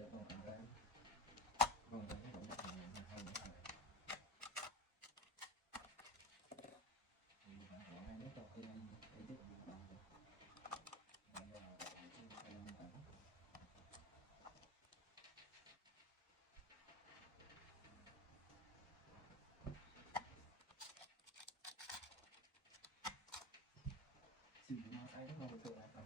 giữa con cảm thấy cái động tác này là hay nữa rồi. Thì bạn gọi hai nước đầu tiên để tiếp tục bạn rồi. Bạn vào cái năm tầng. Xin lỗi ai đó mà tôi lại tầm.